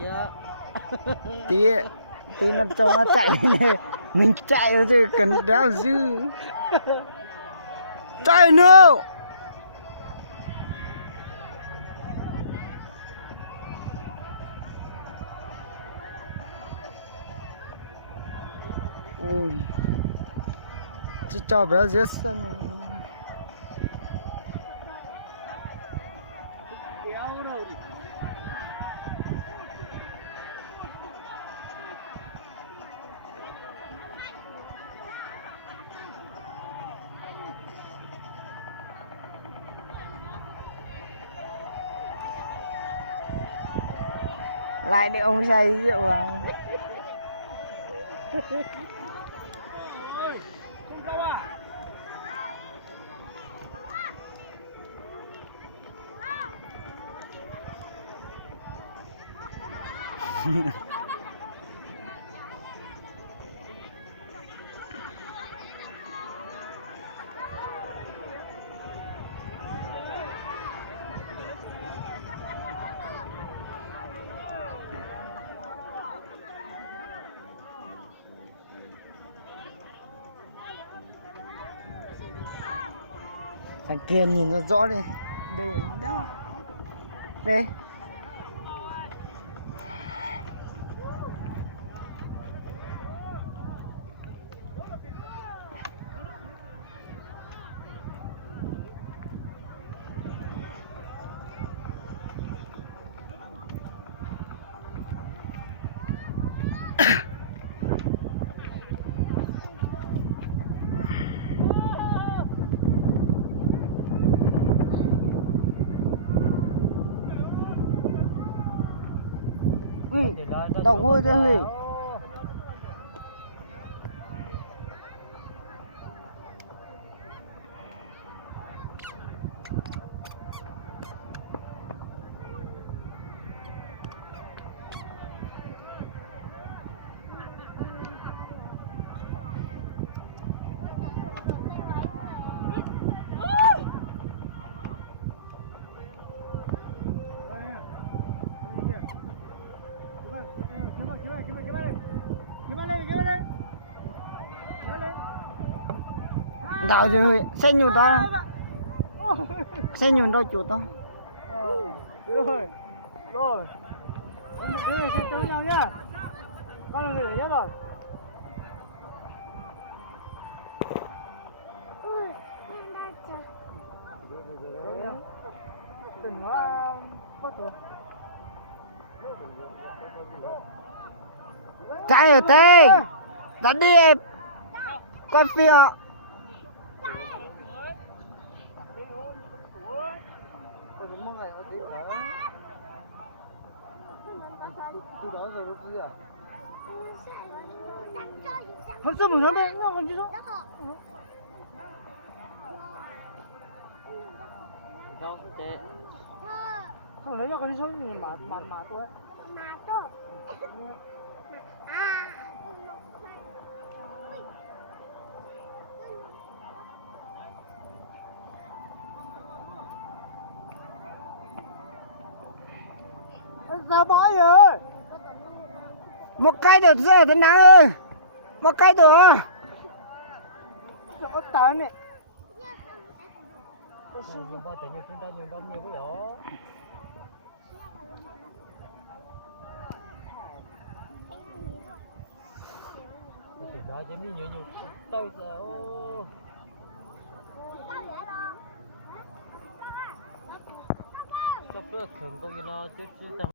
kìa. Tí nó cho nó chạy này. Mình chạy rồi chứ cần đeo dư. Chạy nữa. Chứ cho bé giết. Kéo đâu đi. Lại để ông say rượu à? Ôi, không đâu à? Thằng kia nhìn nó rõ đi. Đi. Tao vui thế gì? Đào rồi, xem nhiều to. Xem nhiều đâu chủ to. Rồi. Thế này sẽ chống nhau nhá. Con là người để nhất rồi. Đừng có bắt được. Chạy ở đây. Dẫn đi em. Coi phim ạ. 벌써 뭐 나도 이거 건지서? Đâu có chị. Sao lấy cho cái số gì mà tôi. Mà tôi. À. Sao bói vậy? Một cây được rồi thằng nào ơi. Một cây được. Sao có tán này? Coi tự nhiên chúng ta nhiều đông nhiều cái đó. Đó chỉ ví dụ như tôi